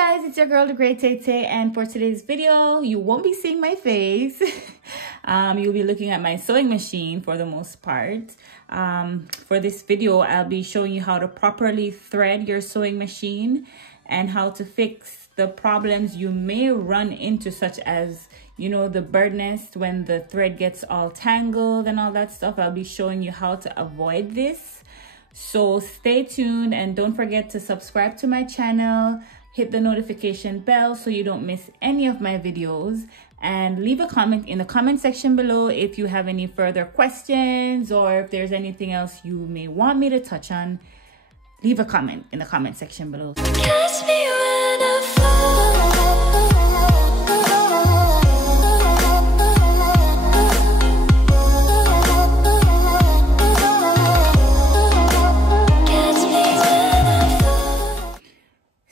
guys, it's your girl the Great Tay Tay, and for today's video you won't be seeing my face. You'll be looking at my sewing machine for the most part. For this video I'll be showing you how to properly thread your sewing machine and how to fix the problems you may run into, such as, you know, the bird nest when the thread gets all tangled and all that stuff. I'll be showing you how to avoid this. So stay tuned and don't forget to subscribe to my channel, hit the notification bell so you don't miss any of my videos, and leave a comment in the comment section below if you have any further questions or if there's anything else you may want me to touch on. Leave a comment in the comment section below. Catch me when I fall.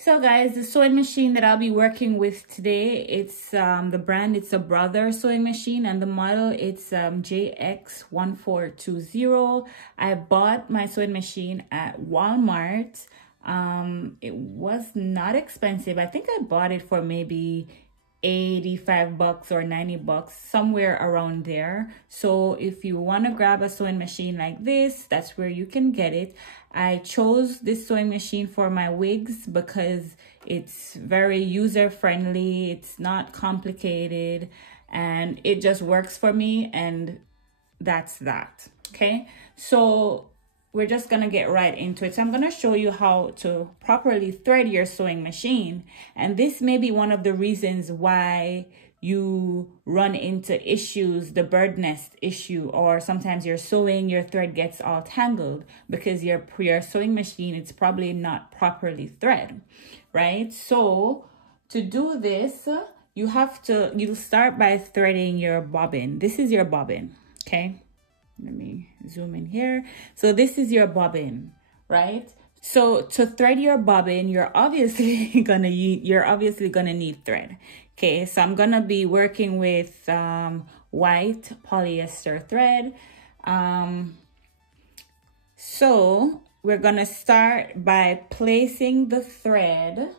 So guys, the sewing machine that I'll be working with today, it's the brand, it's a Brother sewing machine, and the model, it's JX1420. I bought my sewing machine at Walmart. It was not expensive. I think I bought it for maybe 85 bucks or 90 bucks, somewhere around there. So if you want to grab a sewing machine like this, that's where you can get it. I chose this sewing machine for my wigs because it's very user friendly, it's not complicated, and it just works for me, and that's that. Okay, so we're just gonna get right into it. So I'm gonna show you how to properly thread your sewing machine, and this may be one of the reasons why you run into issues, the bird nest issue, or sometimes you're sewing, your thread gets all tangled because your sewing machine, it's probably not properly thread, right? So to do this, you'll start by threading your bobbin. This is your bobbin, okay? Let me zoom in here. So this is your bobbin, right? So to thread your bobbin, you're obviously gonna need thread. Okay, so I'm gonna be working with white polyester thread. So we're gonna start by placing the thread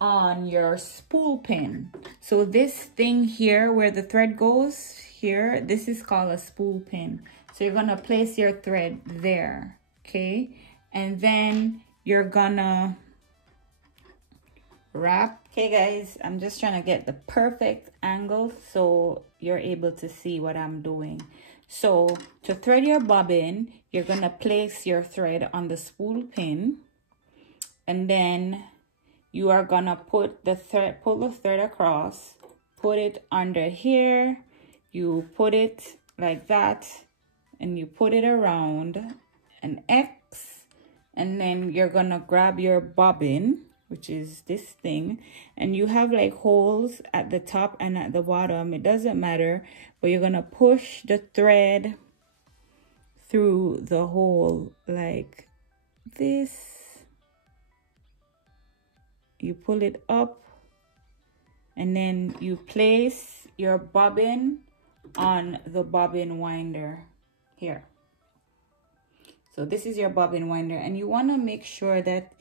on your spool pin. So this thing here where the thread goes here, this is called a spool pin. So you're gonna place your thread there, okay? And then you're gonna wrap. Okay guys, I'm just trying to get the perfect angle so you're able to see what I'm doing. So to thread your bobbin, you're gonna place your thread on the spool pin, and then you are gonna put the thread, pull the thread across, put it under here, you put it like that, and you put it around an X, and then you're gonna grab your bobbin, which is this thing, and you have like holes at the top and at the bottom, it doesn't matter, but you're gonna push the thread through the hole like this. You pull it up, and then you place your bobbin on the bobbin winder here. So this is your bobbin winder, and you want to make sure that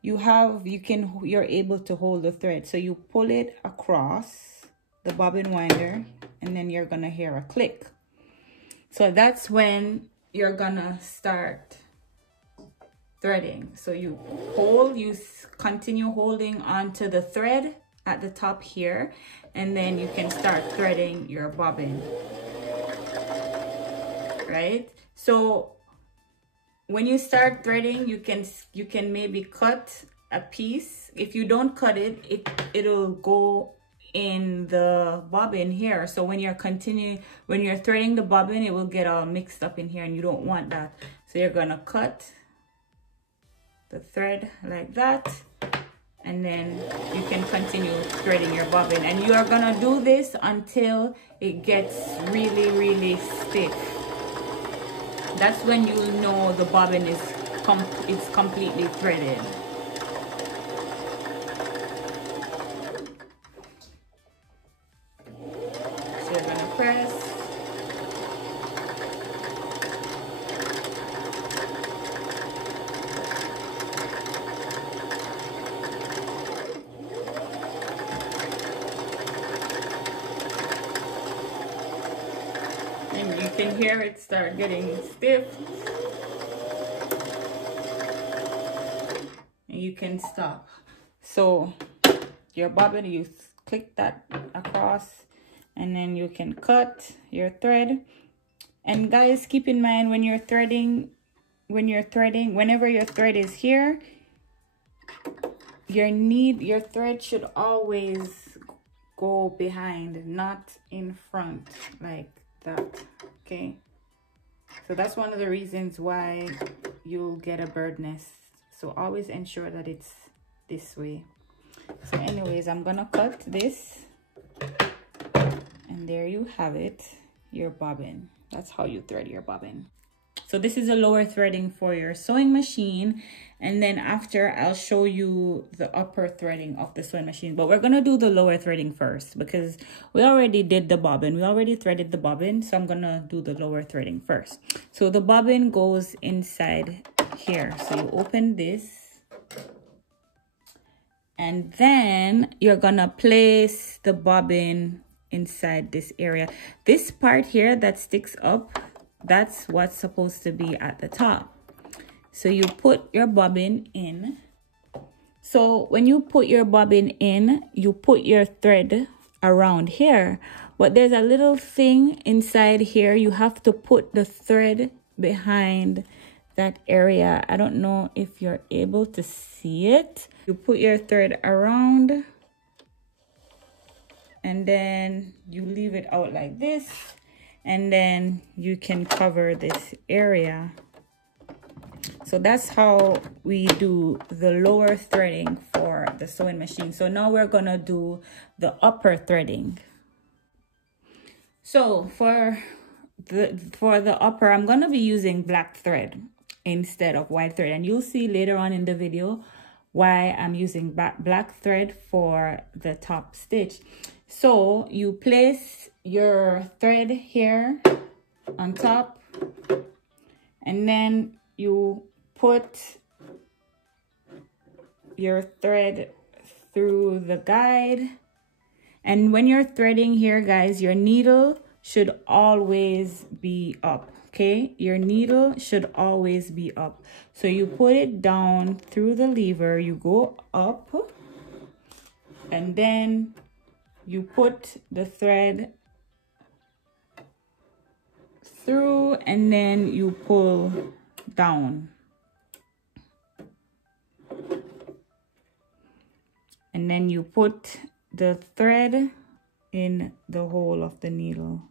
you're able to hold the thread. So you pull it across the bobbin winder, and then you're gonna hear a click. So that's when you're gonna start threading. So you continue holding onto the thread at the top here, and then you can start threading your bobbin, right? So when you start threading, you can maybe cut a piece. If you don't cut it, it'll go in the bobbin here. So when you're threading the bobbin, it will get all mixed up in here, and you don't want that. So you're gonna cut the thread like that, and then you can continue threading your bobbin, and you are gonna do this until it gets really, really stiff. That's when you'll know the bobbin is completely threaded. So you're gonna press. can hear it start getting stiff. And you can stop. So your bobbin, you click that across, and then you can cut your thread. And guys, keep in mind when you're threading, whenever your thread is here, your thread should always go behind, not in front like that. Okay, so that's one of the reasons why you'll get a bird nest. So always ensure that it's this way. So anyways, I'm gonna cut this, and there you have it, your bobbin. That's how you thread your bobbin. So this is a lower threading for your sewing machine, and then after I'll show you the upper threading of the sewing machine. But we're gonna do the lower threading first because we already did the bobbin. We already threaded the bobbin, so I'm gonna do the lower threading first. So the bobbin goes inside here. So you open this, and then you're gonna place the bobbin inside this area. This part here that sticks up, that's what's supposed to be at the top. So you put your bobbin in. So when you put your bobbin in, you put your thread around here, but there's a little thing inside here. You have to put the thread behind that area. I don't know if you're able to see it. You put your thread around, and then you leave it out like this, and then you can cover this area. So that's how we do the lower threading for the sewing machine. So now we're gonna do the upper threading. So for the upper, I'm gonna be using black thread instead of white thread, and you'll see later on in the video why I'm using black thread for the top stitch. So you place your thread here on top, and then you put your thread through the guide. And when you're threading here, guys, your needle should always be up. Okay, your needle should always be up. So you put it down through the lever, you go up, and then you put the thread through, and then you pull down. And then you put the thread in the hole of the needle.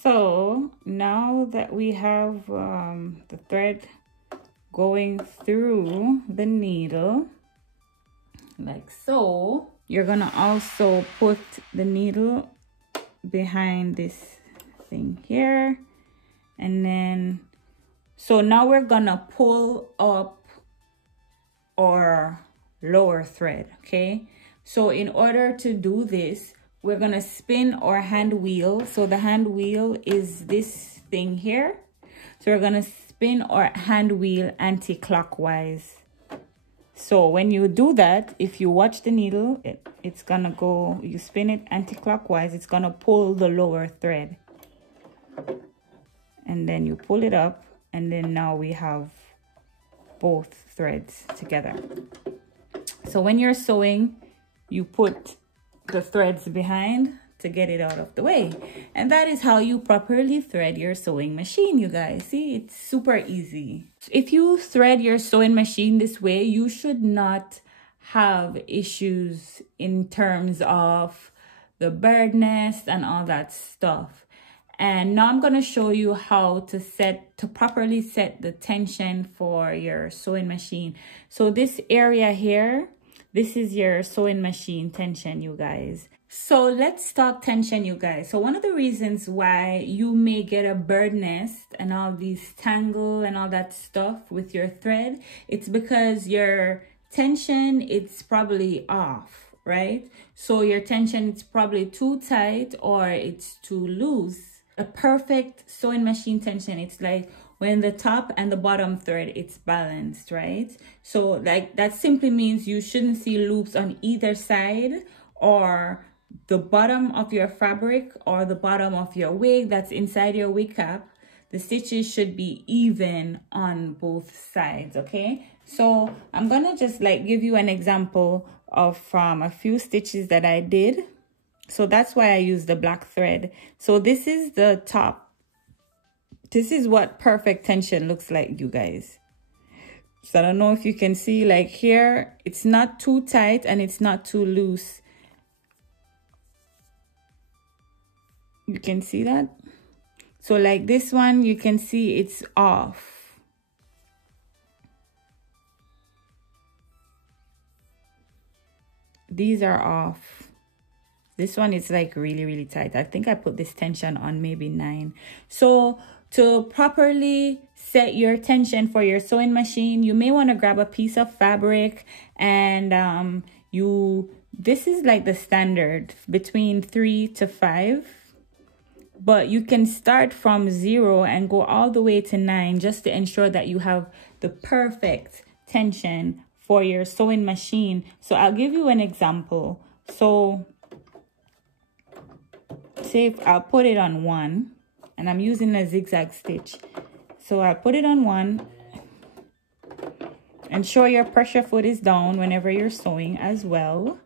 So now that we have the thread going through the needle, like so, you're gonna also put the needle behind this thing here. And then, so now we're gonna pull up our lower thread, okay? So in order to do this, we're gonna spin our hand wheel. So the hand wheel is this thing here. So we're gonna spin our hand wheel anti-clockwise. So when you do that, if you watch the needle, it's gonna go, you spin it anti-clockwise, it's gonna pull the lower thread. And then you pull it up, and then now we have both threads together. So when you're sewing, you put the threads behind to get it out of the way. And that is how you properly thread your sewing machine, you guys. See, it's super easy. If you thread your sewing machine this way, you should not have issues in terms of the bird nest and all that stuff. And now I'm going to show you how to properly set the tension for your sewing machine. So this area here, this is your sewing machine tension, you guys. So let's talk tension, you guys. So one of the reasons why you may get a bird nest and all these tangle and all that stuff with your thread, it's because your tension, it's probably off, right? So your tension, it's probably too tight or it's too loose. A perfect sewing machine tension, it's like when the top and the bottom thread, it's balanced, right? So like that simply means you shouldn't see loops on either side or the bottom of your fabric or the bottom of your wig that's inside your wig cap, the stitches should be even on both sides, okay? So I'm gonna just like give you an example of a few stitches that I did. So that's why I use the black thread. So this is the top. This is what perfect tension looks like, you guys. So I don't know if you can see, like here, it's not too tight and it's not too loose. You can see that? So like this one, you can see it's off. These are off. This one is like really, really tight. I think I put this tension on maybe 9. So to properly set your tension for your sewing machine, you may want to grab a piece of fabric and this is like the standard between 3 to 5. But you can start from 0 and go all the way to 9 just to ensure that you have the perfect tension for your sewing machine. So I'll give you an example. So say if I'll put it on 1 and I'm using a zigzag stitch. So I'll put it on 1. Ensure your pressure foot is down whenever you're sewing as well.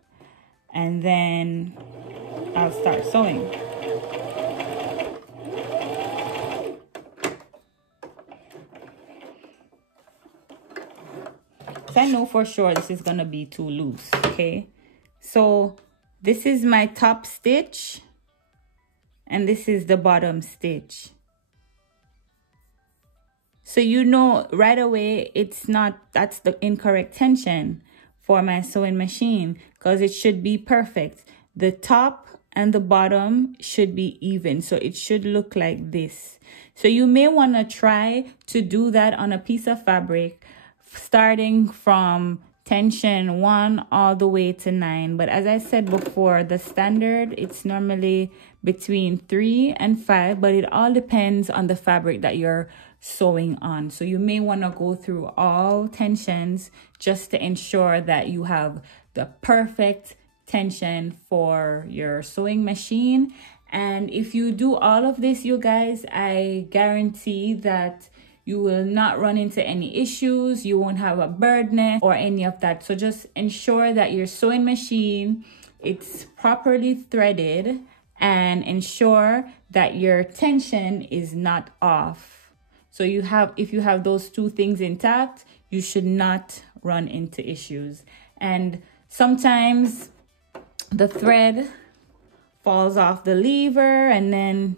And then I'll start sewing. So I know for sure this is gonna be too loose, okay? So this is my top stitch and this is the bottom stitch. So you know right away that's the incorrect tension for my sewing machine because it should be perfect. The top and the bottom should be even, so it should look like this. So you may want to try to do that on a piece of fabric starting from tension 1 all the way to 9. But as I said before, the standard, it's normally between 3 and 5, but it all depends on the fabric that you're sewing on. So you may want to go through all tensions just to ensure that you have the perfect tension for your sewing machine. And if you do all of this, you guys, I guarantee that you will not run into any issues. You won't have a bird nest or any of that. So just ensure that your sewing machine, it's properly threaded, and ensure that your tension is not off. So if you have those two things intact, you should not run into issues. And sometimes the thread falls off the lever and then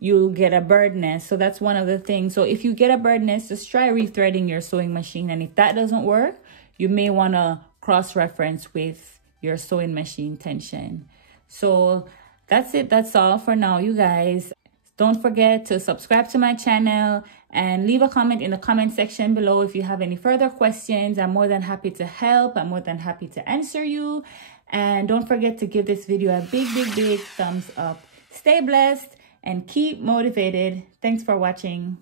you'll get a bird nest. So that's one of the things. So if you get a bird nest, just try rethreading your sewing machine. And if that doesn't work, you may want to cross-reference with your sewing machine tension. So that's it. That's all for now, you guys. Don't forget to subscribe to my channel and leave a comment in the comment section below if you have any further questions. I'm more than happy to help. I'm more than happy to answer you. And don't forget to give this video a big, big, big thumbs up. Stay blessed and keep motivated. Thanks for watching.